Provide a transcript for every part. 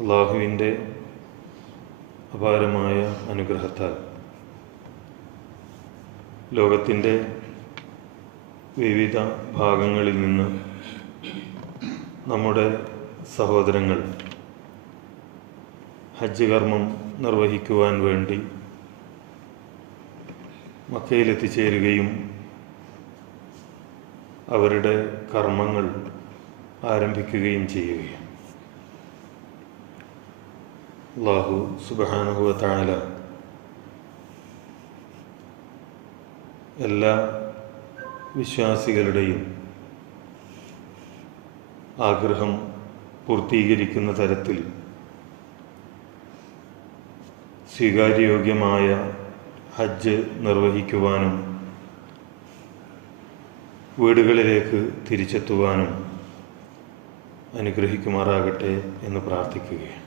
അള്ളാഹുവിന്റെ അപാരമായ അനുഗ്രഹത്താൽ ലോകത്തിന്റെ വിവിധ ഭാഗങ്ങളിൽ നിന്ന് നമ്മുടെ സഹോദരങ്ങൾ ഹജ്ജ് കർമ്മം നിർവഹിക്കുവാൻ വേണ്ടി മക്കയിലെത്തിച്ചേരുകയും അവരുടെ കർമ്മങ്ങൾ ആരംഭിക്കുകയും ചെയ്യുകയാണ്. അള്ളാഹു സുബാനുഹുവ താല എല്ലാ വിശ്വാസികളുടെയും ആഗ്രഹം പൂർത്തീകരിക്കുന്ന തരത്തിൽ സ്വീകാര്യയോഗ്യമായ ഹജ്ജ് നിർവഹിക്കുവാനും വീടുകളിലേക്ക് തിരിച്ചെത്തുവാനും അനുഗ്രഹിക്കുമാറാകട്ടെ എന്ന് പ്രാർത്ഥിക്കുകയാണ്.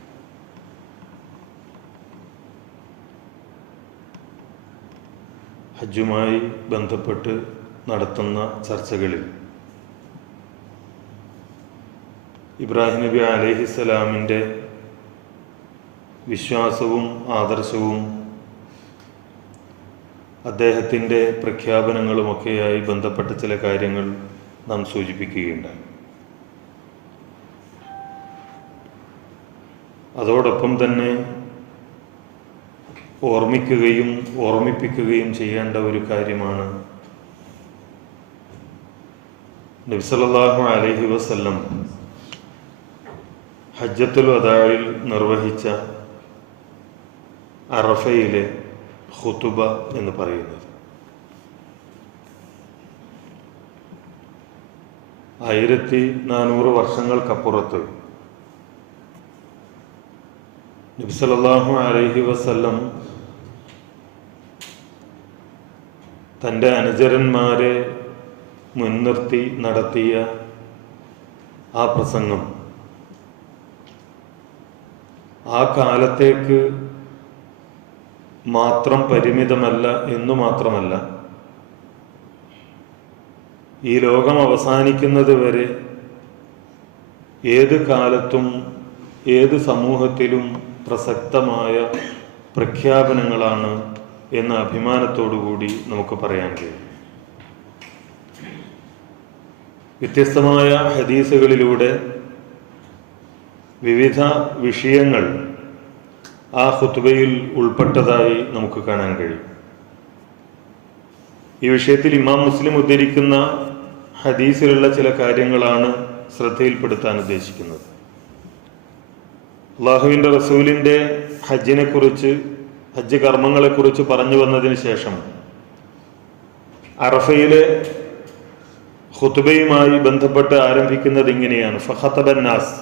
ഹജ്ജുമായി ബന്ധപ്പെട്ട് നടത്തുന്ന ചർച്ചകളിൽ ഇബ്രാഹിം നബി അലഹിസ്സലാമിന്റെ വിശ്വാസവും ആദർശവും അദ്ദേഹത്തിന്റെ പ്രഖ്യാപനങ്ങളുമൊക്കെയായി ബന്ധപ്പെട്ട ചില കാര്യങ്ങൾ നാം സൂചിപ്പിക്കുകയുണ്ടായി. അതോടൊപ്പം തന്നെ ഓർമ്മിക്കുകയും ഓർമ്മിപ്പിക്കുകയും ചെയ്യേണ്ട ഒരു കാര്യമാണ്. നബ്സലല്ലാഹു അലഹി വസല്ലം ഹജ്ജത്തുൽ അദായിൽ നിർവഹിച്ച അറഫയിലെ ഖുതുബ എന്ന് പറയുന്നത്. ആയിരത്തി നാനൂറ് വർഷങ്ങൾക്കപ്പുറത്ത് നബ്സലല്ലാഹു അലഹി വസല്ലം തന്റെ അനുചരന്മാരെ മുൻനിർത്തി നടത്തിയ ആ പ്രസംഗം. ആ കാലത്തേക്ക് മാത്രം പരിമിതമല്ല എന്നു മാത്രമല്ല ഈ ലോകം അവസാനിക്കുന്നത് വരെ ഏത് കാലത്തും ഏത് സമൂഹത്തിലും പ്രസക്തമായ പ്രഖ്യാപനങ്ങളാണ് എന്ന അഭിമാനത്തോടുകൂടി നമുക്ക് പറയാൻ കഴിയും. വ്യത്യസ്തമായ ഹദീസുകളിലൂടെ വിവിധ വിഷയങ്ങൾ ആ ഹുത്തുബയിൽ ഉൾപ്പെട്ടതായി നമുക്ക് കാണാൻ കഴിയും. ഈ വിഷയത്തിൽ ഇമാം മുസ്ലിം ഉദ്ധരിക്കുന്ന ഹദീസിലുള്ള ചില കാര്യങ്ങളാണ് ശ്രദ്ധയിൽപ്പെടുത്താൻ ഉദ്ദേശിക്കുന്നത്. അള്ളാഹുവിന്റെ റസൂലിന്റെ ഹജ്ജിനെ കുറിച്ച് ഹജ്ജ് കർമ്മങ്ങളെക്കുറിച്ച് പറഞ്ഞു വന്നതിന് ശേഷം അറഫയിലെ ഹുത്തുബയുമായി ബന്ധപ്പെട്ട് ആരംഭിക്കുന്നത് ഇങ്ങനെയാണ്. ഫഹത്തബന്നാസ്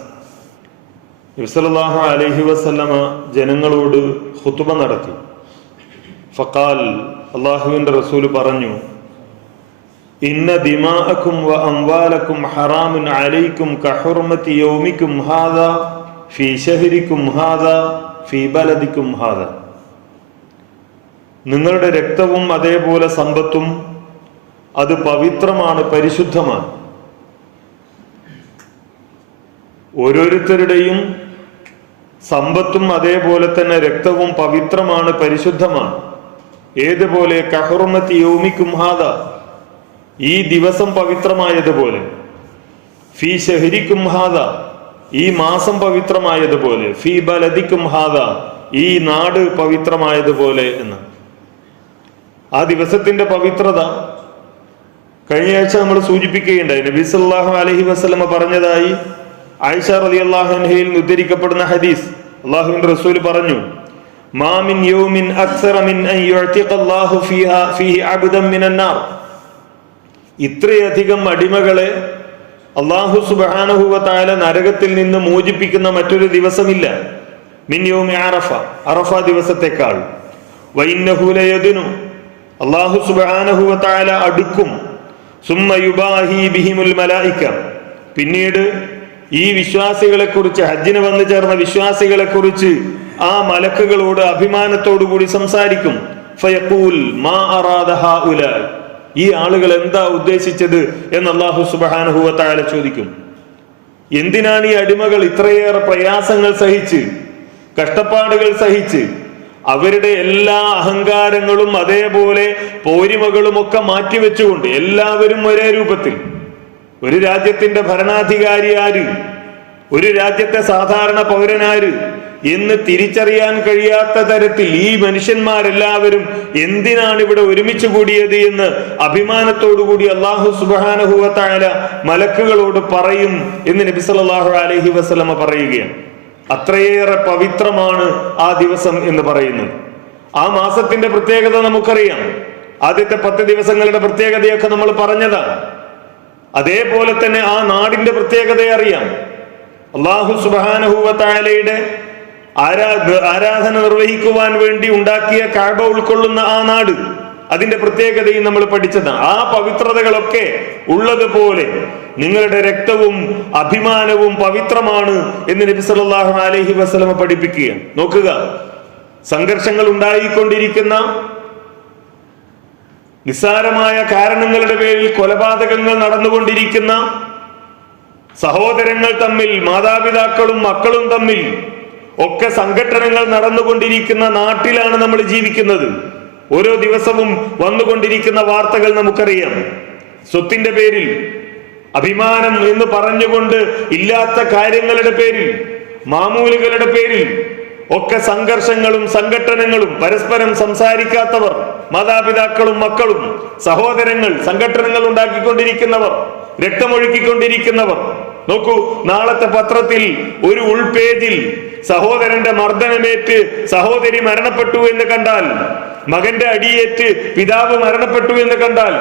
ഇബ്സലാഹ അലഹി വസല്ലമ ജനങ്ങളോട് ഹുത്തുബ നടത്തി. ഫക്കാൽ അള്ളാഹുവിന്റെ റസൂൽ പറഞ്ഞു ഇന്ന ദിമാഅക്കും വ അംവാലക്കും ഹറാമുൻ അലൈക്കും കഹുർമത്തി യൗമിക്കും ഹാദ ഫി ഷഹരിക്കും ഹാദ ഫി ബലദിക്കും ഹാദ. നിങ്ങളുടെ രക്തവും അതേപോലെ സമ്പത്തും അത് പവിത്രമാണ് പരിശുദ്ധമാണ്. ഓരോരുത്തരുടെയും സമ്പത്തും അതേപോലെ തന്നെ രക്തവും പവിത്രമാണ് പരിശുദ്ധമാണ്. ഏതുപോലെ കഹറുമത്തി യോമിക്കും ഹാദ. ഈ ദിവസം പവിത്രമായതുപോലെ. ഫി ഷഹരിക്കും ഹാദ. ഈ മാസം പവിത്രമായതുപോലെ. ഫി ബലദിക്കും ഹാദ. ഈ നാട് പവിത്രമായതുപോലെ എന്ന്. ആ ദിവസത്തിന്റെ പവിത്രത കഴിഞ്ഞ ആഴ്ച നമ്മൾ സൂചിപ്പിക്കുകയുണ്ടായി. നബി സല്ലല്ലാഹു അലഹി വസ്ലമ പറഞ്ഞതായി ആയിഷ റളിയല്ലാഹു അൻഹയിൽ ഉദ്ധരിക്കപ്പെടുന്ന ഹദീസ്. അള്ളാഹുവിൻ റസൂൽ പറഞ്ഞു മാമിൻ യൗമിൻ അക്സറ മിൻ അൻ യുഅ്തിഖല്ലാഹു ഫീഹാ ഫീഹി അബ്ദൻ നാർ. ഇത്രയധികം അടിമകളെ അള്ളാഹു സുബ്ഹാനഹു താല നരകത്തിൽ നിന്ന് മോചിപ്പിക്കുന്ന മറ്റൊരു ദിവസമില്ല. മിൻ യോമി അറഫ അറഫ ദിവസത്തെക്കാൾ. വൈന്നഹു ലയദുനു അള്ളാഹു സുബ്ഹാനഹു വ അടുക്കും. സുമ്മ യുബാഹി പിന്നീട് ഈ വിശ്വാസികളെ കുറിച്ച് ഹജ്ജിന് വന്നു ചേർന്ന വിശ്വാസികളെ കുറിച്ച് ആ മലക്കുകളോട് അഭിമാനത്തോടു കൂടി സംസാരിക്കും. ഫയഖൂൽ മാ ഈ ആളുകൾ എന്താ ഉദ്ദേശിച്ചത് എന്ന് അള്ളാഹു സുബാനഹുല ചോദിക്കും. എന്തിനാണ് ഈ അടിമകൾ ഇത്രയേറെ പ്രയാസങ്ങൾ സഹിച്ച് കഷ്ടപ്പാടുകൾ സഹിച്ച് അവരുടെ എല്ലാ അഹങ്കാരങ്ങളും അതേപോലെ പോരിമകളും ഒക്കെ മാറ്റിവെച്ചുകൊണ്ട് എല്ലാവരും ഒരേ രൂപത്തിൽ. ഒരു രാജ്യത്തിന്റെ ഭരണാധികാരി ആര്? ഒരു രാജ്യത്തെ സാധാരണ പൗരനാര്? എന്ന് തിരിച്ചറിയാൻ കഴിയാത്ത തരത്തിൽ ഈ മനുഷ്യന്മാരെല്ലാവരും എന്തിനാണ് ഇവിടെ ഒരുമിച്ച് കൂടിയത് എന്ന് അഭിമാനത്തോടുകൂടി അള്ളാഹു സുബാനഹുവത്തായ മലക്കുകളോട് പറയും എന്ന് നബി അലഹി വസല്ലമ പറയുകയാണ്. അത്രയേറെ പവിത്രമാണ് ആ ദിവസം എന്ന് പറയുന്നു. ആ മാസത്തിന്റെ പ്രത്യേകത നമുക്കറിയാം. ആദ്യത്തെ പത്ത് ദിവസങ്ങളുടെ പ്രത്യേകതയൊക്കെ നമ്മൾ പറഞ്ഞതാണ്. അതേപോലെ തന്നെ ആ നാടിന്റെ പ്രത്യേകത അറിയാം. അള്ളാഹു സുബാനഹുവത്തായാലയുടെ ആരാ ആരാധന നിർവഹിക്കുവാൻ വേണ്ടി ഉണ്ടാക്കിയ കാബ ഉൾക്കൊള്ളുന്ന ആ നാട് അതിന്റെ പ്രത്യേകതയും നമ്മൾ പഠിച്ചതാണ്. ആ പവിത്രതകളൊക്കെ ഉള്ളതുപോലെ നിങ്ങളുടെ രക്തവും അഭിമാനവും പവിത്രമാണ് എന്ന് നബി സല്ലാഹു അലഹി വസ്ലമ പഠിപ്പിക്കുക. നോക്കുക. സംഘർഷങ്ങൾ ഉണ്ടായിക്കൊണ്ടിരിക്കുന്ന നിസ്സാരമായ കാരണങ്ങളുടെ പേരിൽ കൊലപാതകങ്ങൾ നടന്നുകൊണ്ടിരിക്കുന്ന സഹോദരങ്ങൾ തമ്മിൽ മാതാപിതാക്കളും മക്കളും തമ്മിൽ ഒക്കെ സംഘടനകൾ നടന്നുകൊണ്ടിരിക്കുന്ന നാട്ടിലാണ് നമ്മൾ ജീവിക്കുന്നത്. ഓരോ ദിവസവും വന്നുകൊണ്ടിരിക്കുന്ന വാർത്തകൾ നമുക്കറിയാം. സ്വത്തിന്റെ പേരിൽ അഭിമാനം എന്ന് പറഞ്ഞുകൊണ്ട് ഇല്ലാത്ത കാര്യങ്ങളുടെ പേരിൽ മാമൂലുകളുടെ പേരിൽ ഒക്കെ സംഘർഷങ്ങളും സംഘട്ടനങ്ങളും പരസ്പരം സംസാരിക്കാത്തവർ മാതാപിതാക്കളും മക്കളും സഹോദരങ്ങൾ സംഘട്ടനങ്ങൾ ഉണ്ടാക്കിക്കൊണ്ടിരിക്കുന്നവർ രക്തമൊഴുക്കിക്കൊണ്ടിരിക്കുന്നവർ. നോക്കൂ നാളത്തെ പത്രത്തിൽ ഒരു ഉൾപേജിൽ സഹോദരന്റെ മർദ്ദനമേറ്റ് സഹോദരി മരണപ്പെട്ടു എന്ന് കണ്ടാൽ മകന്റെ അടിയേറ്റ് പിതാവ് മരണപ്പെട്ടു എന്ന് കണ്ടാൽ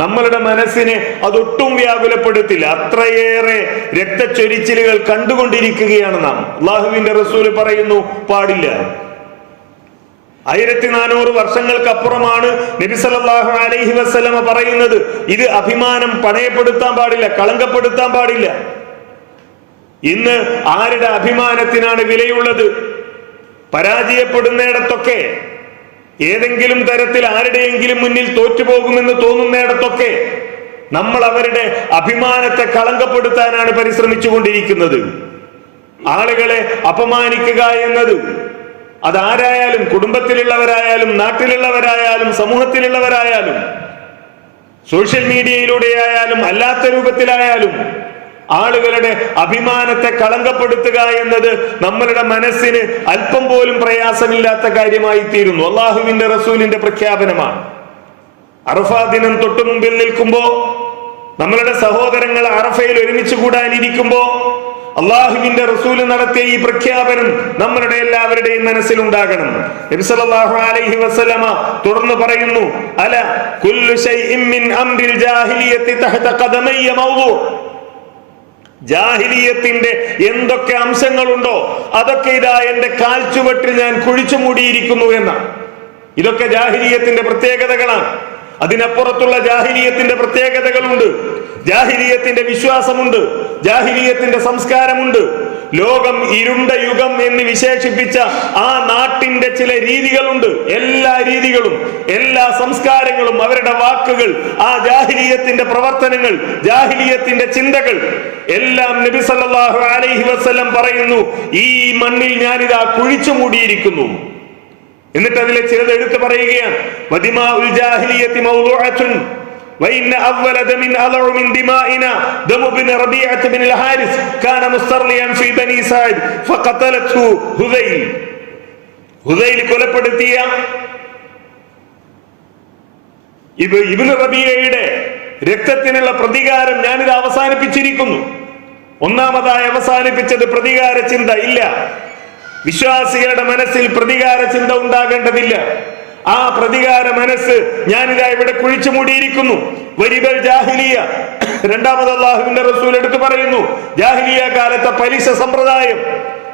നമ്മളുടെ മനസ്സിനെ അതൊട്ടും വ്യാകുലപ്പെടുത്തില്ല. അത്രയേറെ രക്തച്ചൊരിച്ചിലുകൾ കണ്ടുകൊണ്ടിരിക്കുകയാണ് നാം. അള്ളാഹുവിന്റെ റസൂൽ പറയുന്നു പാടില്ല. ആയിരത്തി നാനൂറ് വർഷങ്ങൾക്കപ്പുറമാണ് നബി സല്ലല്ലാഹു അലൈഹി വസ്ലമ പറയുന്നത്. ഇത് അഭിമാനം പണയപ്പെടുത്താൻ പാടില്ല കളങ്കപ്പെടുത്താൻ പാടില്ല. ഇന്ന് ആരുടെ അഭിമാനത്തിനാണ് വിലയുള്ളത്? പരാജയപ്പെടുന്നിടത്തൊക്കെ ഏതെങ്കിലും തരത്തിൽ ആരുടെയെങ്കിലും മുന്നിൽ തോറ്റുപോകുമെന്ന് തോന്നുന്നിടത്തൊക്കെ നമ്മൾ അവരുടെ അഭിമാനത്തെ കളങ്കപ്പെടുത്താനാണ് പരിശ്രമിച്ചുകൊണ്ടിരിക്കുന്നത്. ആളുകളെ അപമാനിക്കുക എന്നത് അതാരായാലും കുടുംബത്തിലുള്ളവരായാലും നാട്ടിലുള്ളവരായാലും സമൂഹത്തിലുള്ളവരായാലും സോഷ്യൽ മീഡിയയിലൂടെ ആയാലും അല്ലാത്ത രൂപത്തിലായാലും ആളുകളുടെ അഭിമാനത്തെ കളങ്കപ്പെടുത്തുക എന്നത് നമ്മളുടെ മനസ്സിന് അല്പം പോലും പ്രയാസമില്ലാത്ത കാര്യമായി തീരുന്നു അള്ളാഹുവിന്റെ റസൂലിന്റെ പ്രഖ്യാപനമാണ്. അറഫാ ദിനം തൊട്ടു മുമ്പിൽ നിൽക്കുമ്പോ നമ്മളുടെ സഹോദരങ്ങൾ അറഫയിൽ ഒരുമിച്ച് കൂടാനിരിക്കുമ്പോ അള്ളാഹുവിന്റെ റസൂൽ നടത്തിയ ഈ പ്രഖ്യാപനം നമ്മളുടെ എല്ലാവരുടെയും മനസ്സിലുണ്ടാകണം. സല്ലല്ലാഹു അലൈഹി വസല്ലമ തുടർന്ന് പറയുന്നു അല കുല്ലു ശൈഇൻ മിൻ അംരിൽ ജാഹിലിയത്തി തഹത ഖദമയ്യ മൗദൂ. ജാഹിലിയത്തിന്റെ എന്തൊക്കെ അംശങ്ങളുണ്ടോ അതൊക്കെ ഇതാ എന്റെ കാൽച്ചുവട്ടിൽ ഞാൻ കുഴിച്ചു മൂടിയിരിക്കുന്നു എന്ന. ഇതൊക്കെ ജാഹിലീയത്തിന്റെ പ്രത്യേകതകളാണ്. അതിനപ്പുറത്തുള്ള ജാഹിലീയത്തിന്റെ പ്രത്യേകതകളുണ്ട്. ജാഹിലീയത്തിന്റെ വിശ്വാസമുണ്ട്. ജാഹിലീയത്തിന്റെ സംസ്കാരമുണ്ട്. ലോകം ഇരുണ്ട യുഗം എന്ന് വിശേഷിപ്പിച്ച ആ നാട്ടിന്റെ ചില രീതികളുണ്ട്. എല്ലാ രീതികളും എല്ലാ സംസ്കാരങ്ങളും അവരുടെ വാക്കുകൾ ആ ജാഹിലീയത്തിന്റെ പ്രവർത്തനങ്ങൾ ജാഹിലീയത്തിന്റെ ചിന്തകൾ എല്ലാം നബി സല്ലല്ലാഹു അലൈഹി വസല്ലം പറയുന്നു ഈ മണ്ണിൽ ഞാനിതാ കുഴിച്ചു മൂടിയിരിക്കുന്നു. എന്നിട്ട് അതിലെ ചിലത് എടുത്തു പറയുകയാണ് വദിമാ ഉൽ ജാഹിലിയത്തി മൗദൂഅത്തുൻ وإن أول دم أضع من دمائنا دم بن ربيعة بن الحارث كان مسترليا في بني سعد فقتلته هذيل ഹുദൈൽ കൊലപ്പെടുത്തിയ ഇത് ഇബിന് റബിയയുടെ രക്തത്തിനുള്ള പ്രതികാരം ഞാനിത് അവസാനിപ്പിച്ചിരിക്കുന്നു ഒന്നാമതായി അവസാനിപ്പിച്ചത് പ്രതികാര ചിന്ത ഇല്ല വിശ്വാസികളുടെ മനസ്സിൽ പ്രതികാര ചിന്ത ഉണ്ടാകേണ്ടതില്ല ആ പ്രതികാര മനസ്സ് ഞാനിതാ ഇവിടെ കുഴിച്ചു മൂടിയിരിക്കുന്നു. വരിബൽ ജാഹിലിയ. രണ്ടാമത് അള്ളാഹുവിന്റെ റസൂൽ എടുത്തു പറയുന്നു ജാഹിലിയ കാലത്തെ പലിശ സമ്പ്രദായം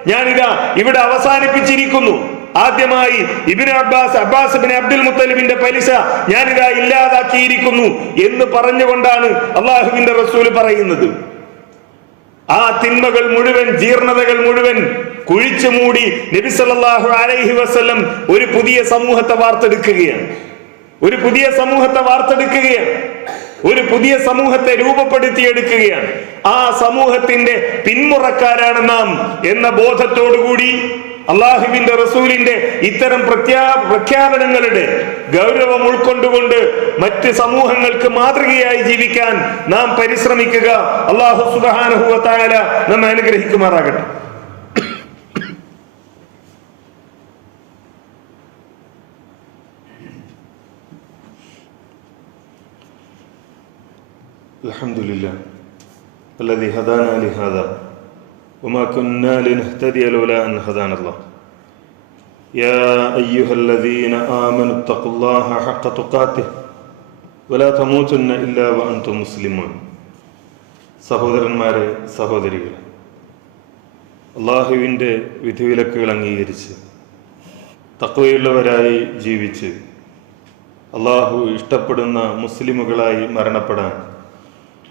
ഞാനിതാ ഇവിടെ അവസാനിപ്പിച്ചിരിക്കുന്നു. ആദ്യമായി Ibn Abbas Abbas bin Abdul മുത്തലിബിന്റെ പലിശ ഞാനിതാ ഇല്ലാതാക്കിയിരിക്കുന്നു എന്ന് പറഞ്ഞുകൊണ്ടാണ് അള്ളാഹുവിന്റെ റസൂൽ പറയുന്നത്. ആ തിന്മകൾ മുഴുവൻ ജീർണതകൾ മുഴുവൻ കുഴിച്ചു മൂടി നബി സല്ലല്ലാഹു അലൈഹി വസല്ലം ഒരു പുതിയ സമൂഹത്തെ വാർത്തെടുക്കുകയാണ്. ഒരു പുതിയ സമൂഹത്തെ വാർത്തെടുക്കുകയാണ്. ഒരു പുതിയ സമൂഹത്തെ രൂപപ്പെടുത്തിയെടുക്കുകയാണ്. ആ സമൂഹത്തിന്റെ പിന്മുറക്കാരാണ് നാം എന്ന ബോധത്തോടുകൂടി അള്ളാഹുവിന്റെ റസൂലിന്റെ ഇത്തരം പ്രത്യാ പ്രഖ്യാപനങ്ങളുടെ ഗൗരവം ഉൾക്കൊണ്ടുകൊണ്ട് മറ്റ് സമൂഹങ്ങൾക്ക് മാതൃകയായി ജീവിക്കാൻ നാം പരിശ്രമിക്കുക അള്ളാഹു സുബാനുഹുവത്തായ നമ്മെ അനുഗ്രഹിക്കുമാറാകട്ടെ الحمد لله الذي هدانا لهذا وما كنا لنهتدي لولا أن هدانا الله يا أيها الذين آمنوا اتقوا الله حق تقاته ولا تموتن إلا وأنتم مسلمون സഹോദരന്മാരെ സഹോദരികളെ അള്ളാഹുവിൻ്റെ വിധിവിലക്കുകൾ അംഗീകരിച്ച് തക്വയുള്ളവരായി ജീവിച്ച് അള്ളാഹു ഇഷ്ടപ്പെടുന്ന മുസ്ലിമുകളായി മരണപ്പെടാൻ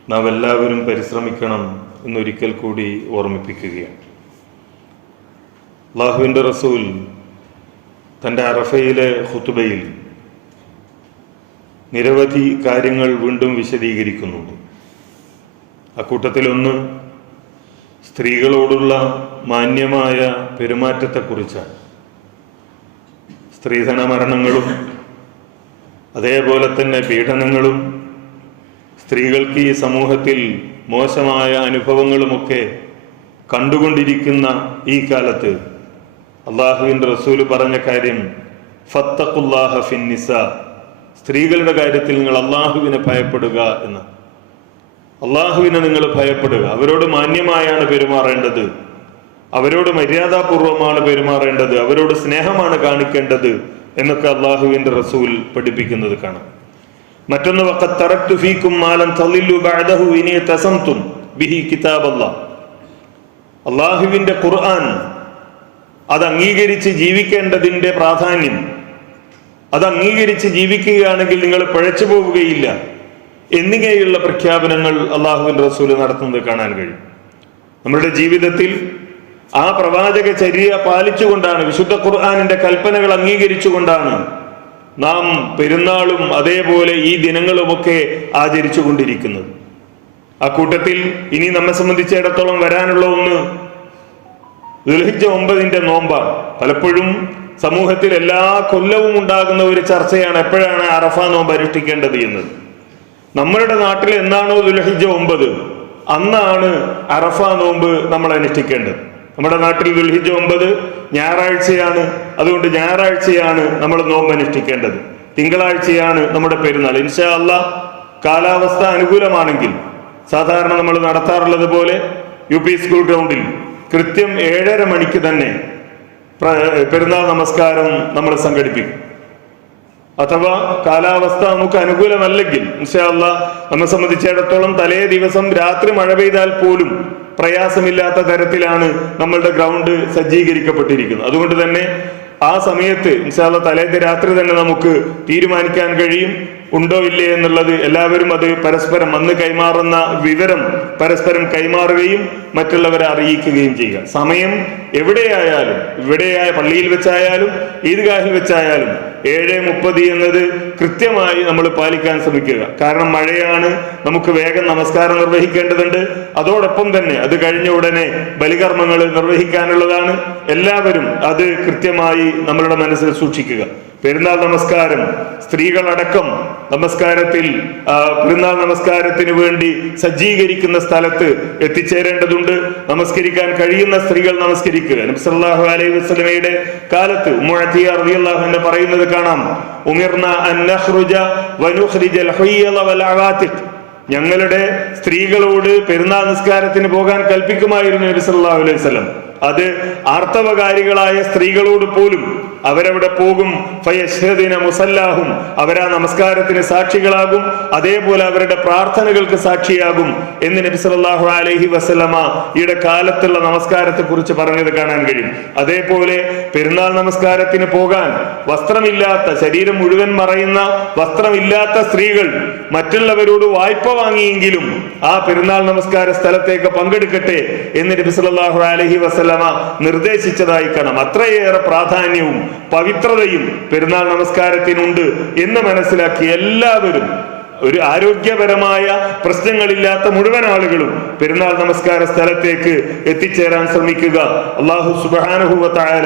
നാം എല്ലാവരും പരിശ്രമിക്കണം എന്നൊരിക്കൽ കൂടി ഓർമ്മിപ്പിക്കുകയാണ്. അള്ളാഹുവിന്റെ റസൂൽ തന്റെ അറഫയിലെ ഹുത്തുബയിൽ നിരവധി കാര്യങ്ങൾ വീണ്ടും വിശദീകരിക്കുന്നുണ്ട്. അക്കൂട്ടത്തിലൊന്ന് സ്ത്രീകളോടുള്ള മാന്യമായ പെരുമാറ്റത്തെക്കുറിച്ചാണ്. സ്ത്രീധന മരണങ്ങളും അതേപോലെ തന്നെ പീഡനങ്ങളും സ്ത്രീകൾക്ക് ഈ സമൂഹത്തിൽ മോശമായ അനുഭവങ്ങളുമൊക്കെ കണ്ടുകൊണ്ടിരിക്കുന്ന ഈ കാലത്ത് അള്ളാഹുവിന്റെ റസൂൽ പറഞ്ഞ കാര്യം ഫത്തഖുല്ലാഹ ഫിന്നിസ സ്ത്രീകളുടെ കാര്യത്തിൽ നിങ്ങൾ അള്ളാഹുവിനെ ഭയപ്പെടുക എന്ന്. അള്ളാഹുവിനെ നിങ്ങൾ ഭയപ്പെടുക. അവരോട് മാന്യമായാണ് പെരുമാറേണ്ടത്. അവരോട് മര്യാദാപൂർവമാണ് പെരുമാറേണ്ടത്. അവരോട് സ്നേഹമാണ് കാണിക്കേണ്ടത് എന്നൊക്കെ അള്ളാഹുവിന്റെ റസൂൽ പഠിപ്പിക്കുന്നത് കാണാം. മറ്റൊന്ന് വഖത്ത് തറക്തു ഫീക്കും ബഅദഹു ബിഹി കിതാബല്ലാ. അള്ളാഹുവിന്റെ ഖുർആൻ അത് അംഗീകരിച്ച് ജീവിക്കേണ്ടതിന്റെ പ്രാധാന്യം. അത് അംഗീകരിച്ച് ജീവിക്കുകയാണെങ്കിൽ നിങ്ങൾ പഴച്ചു പോവുകയില്ല എന്നിങ്ങനെയുള്ള പ്രഖ്യാപനങ്ങൾ അള്ളാഹുവിന്റെ റസൂൽ നടത്തുന്നത് കാണാൻ കഴിയും. നമ്മുടെ ജീവിതത്തിൽ ആ പ്രവാചക ചര്യ പാലിച്ചുകൊണ്ടാണ് വിശുദ്ധ ഖുർആാനിന്റെ കൽപ്പനകൾ അംഗീകരിച്ചുകൊണ്ടാണ് നാം പെരുന്നാളും അതേപോലെ ഈ ദിനങ്ങളുമൊക്കെ ആചരിച്ചു കൊണ്ടിരിക്കുന്നത്. ആ കൂട്ടത്തിൽ ഇനി നമ്മെ സംബന്ധിച്ചിടത്തോളം വരാനുള്ള ഒന്ന് ദുൽഹിജ ഒമ്പതിന്റെ നോമ്പാണ്. പലപ്പോഴും സമൂഹത്തിൽ എല്ലാ കൊല്ലവും ഉണ്ടാകുന്ന ഒരു ചർച്ചയാണ് എപ്പോഴാണ് അറഫ നോമ്പ് അനുഷ്ഠിക്കേണ്ടത് എന്നത്. നമ്മളുടെ നാട്ടിൽ എന്നാണോ ദുൽഹിജ ഒമ്പത്? അന്നാണ് അറഫ നോമ്പ് നമ്മൾ അനുഷ്ഠിക്കേണ്ടത്. നമ്മുടെ നാട്ടിൽ ദുൽഹിജ ഒമ്പത് ഞായറാഴ്ചയാണ്. അതുകൊണ്ട് ഞായറാഴ്ചയാണ് നമ്മൾ നോമ്പ് അനുഷ്ഠിക്കേണ്ടത്. തിങ്കളാഴ്ചയാണ് നമ്മുടെ പെരുന്നാൾ. ഇൻഷാ അല്ല കാലാവസ്ഥ അനുകൂലമാണെങ്കിൽ സാധാരണ നമ്മൾ നടത്താറുള്ളത് പോലെ യു പി സ്കൂൾ ഗ്രൗണ്ടിൽ കൃത്യം ഏഴര മണിക്ക് തന്നെ പെരുന്നാൾ നമസ്കാരം നമ്മൾ സംഘടിപ്പിക്കും. അഥവാ കാലാവസ്ഥ നമുക്ക് അനുകൂലമല്ലെങ്കിൽ ഇൻഷാല്ല നമ്മെ സംബന്ധിച്ചിടത്തോളം തലേ ദിവസം രാത്രി മഴ പെയ്താൽ പോലും പ്രയാസമില്ലാത്ത തരത്തിലാണ് നമ്മളുടെ ഗ്രൗണ്ട് സജ്ജീകരിക്കപ്പെട്ടിരിക്കുന്നത്. അതുകൊണ്ട് തന്നെ ആ സമയത്ത് ഇൻഷാല്ല തലേന്ന് രാത്രി തന്നെ നമുക്ക് തീരുമാനിക്കാൻ കഴിയും. ഉണ്ടോ ഇല്ലേ എന്നുള്ളത് എല്ലാവരും അത് പരസ്പരം അന്ന് കൈമാറുന്ന വിവരം പരസ്പരം കൈമാറുകയും മറ്റുള്ളവരെ അറിയിക്കുകയും ചെയ്യുക. സമയം എവിടെയായാലും ഇവിടെയായ പള്ളിയിൽ വെച്ചായാലും ഈദ്ഗാഹിൽ വെച്ചായാലും ഏഴ് മുപ്പത് എന്നത് കൃത്യമായി നമ്മൾ പാലിക്കാൻ ശ്രമിക്കുക. കാരണം മഴയാണ് നമുക്ക് വേഗം നമസ്കാരം നിർവഹിക്കേണ്ടതുണ്ട്. അതോടൊപ്പം തന്നെ അത് കഴിഞ്ഞ ഉടനെ ബലികർമ്മങ്ങൾ നിർവഹിക്കാനുള്ളതാണ്. എല്ലാവരും അത് കൃത്യമായി നമ്മളുടെ മനസ്സിൽ സൂക്ഷിക്കുക. പെരുന്നാൾ നമസ്കാരം. സ്ത്രീകളടക്കം നമസ്കാരത്തിൽ പെരുന്നാൾ നമസ്കാരത്തിന് വേണ്ടി സജ്ജീകരിക്കുന്ന സ്ഥലത്ത് എത്തിച്ചേരേണ്ടതുണ്ട്. നമസ്കരിക്കാൻ കഴിയുന്ന സ്ത്രീകൾ നമസ്കരിക്കുക. നബ്സല്ലാഹു അലൈഹി വസ്ലമയുടെ കാലത്ത് ഉമ്മുഅത്തിയ റളിയല്ലാഹു അൻഹ പറയുന്നത് കാണാം. ഉമിർന ഞങ്ങളുടെ സ്ത്രീകളോട് പെരുന്നാൾ നിസ്കാരത്തിന് പോകാൻ കൽപ്പിക്കുമായിരുന്നു നബി അലൈഹി വസ്ലം അത് ആർത്തവകാരികളായ സ്ത്രീകളോട് പോലും അവരവിടെ പോകും. ഫയശ്ഹദിന മുസല്ലാഹും. അവരാ നമസ്കാരത്തിന് സാക്ഷികളാകും. അതേപോലെ അവരുടെ പ്രാർത്ഥനകൾക്ക് സാക്ഷിയാകും എന്ന് നബി സല്ലല്ലാഹു അലൈഹി വസല്ലമ ഈയുടെ കാലത്തുള്ള നമസ്കാരത്തെ കുറിച്ച് പറഞ്ഞത് കാണാൻ കഴിയും. അതേപോലെ പെരുന്നാൾ നമസ്കാരത്തിന് പോകാൻ വസ്ത്രമില്ലാത്ത ശരീരം മുഴുവൻ മറയുന്ന വസ്ത്രമില്ലാത്ത സ്ത്രീകൾ മറ്റുള്ളവരോട് വായ്പ വാങ്ങിയെങ്കിലും ആ പെരുന്നാൾ നമസ്കാര സ്ഥലത്തേക്ക് പങ്കെടുക്കട്ടെ എന്ന് നബി സല്ലല്ലാഹു അലൈഹി വസല്ലമ നിർദ്ദേശിച്ചതായി കാണാം. അത്രയേറെ പ്രാധാന്യവും പവിത്രതയും പെരുന്നാൾ നമസ്കാരത്തിനുണ്ട് എന്ന് മനസ്സിലാക്കി എല്ലാവരും ഒരു ആരോഗ്യപരമായ പ്രശ്നങ്ങളില്ലാത്ത മുഴുവൻ ആളുകളും പെരുന്നാൾ നമസ്കാര സ്ഥലത്തേക്ക് എത്തിച്ചേരാൻ ശ്രമിക്കുക. അള്ളാഹു സുബാനുഭവത്തായ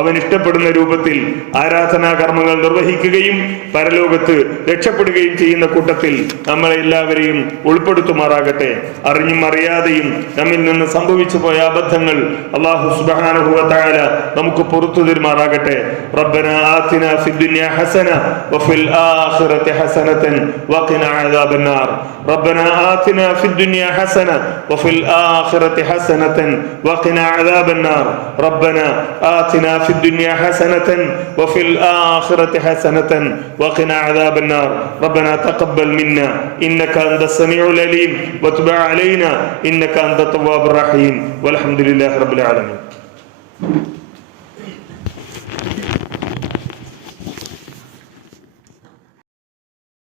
അവൻ ഇഷ്ടപ്പെടുന്ന രൂപത്തിൽ ആരാധനാ കർമ്മങ്ങൾ നിർവഹിക്കുകയും പരലോകത്ത് രക്ഷപ്പെടുകയും ചെയ്യുന്ന കൂട്ടത്തിൽ നമ്മളെ എല്ലാവരെയും ഉൾപ്പെടുത്തുമാറാകട്ടെ. അറിഞ്ഞും അറിയാതെയും നമ്മിൽ നിന്ന് സംഭവിച്ചു പോയ അബദ്ധങ്ങൾ അള്ളാഹു സുബാനുഭവത്തായ നമുക്ക് പുറത്തു തരുമാറാകട്ടെ. റബ്ബന ആത്തിന ഹസന വഫിൽ ആഖിറതി ഹസനതൻ وقنا عذاب النار. ربنا آتنا في الدنيا حسنة وفي الآخرة حسنة وقنا عذاب النار. ربنا آتنا في الدنيا حسنة وفي الآخرة حسنة وقنا عذاب النار. ربنا تقبل منا. إنك أنت السميع العليم. وتب علينا. إنك أنت التواب الرحيم. والحمد لله رب العالمين.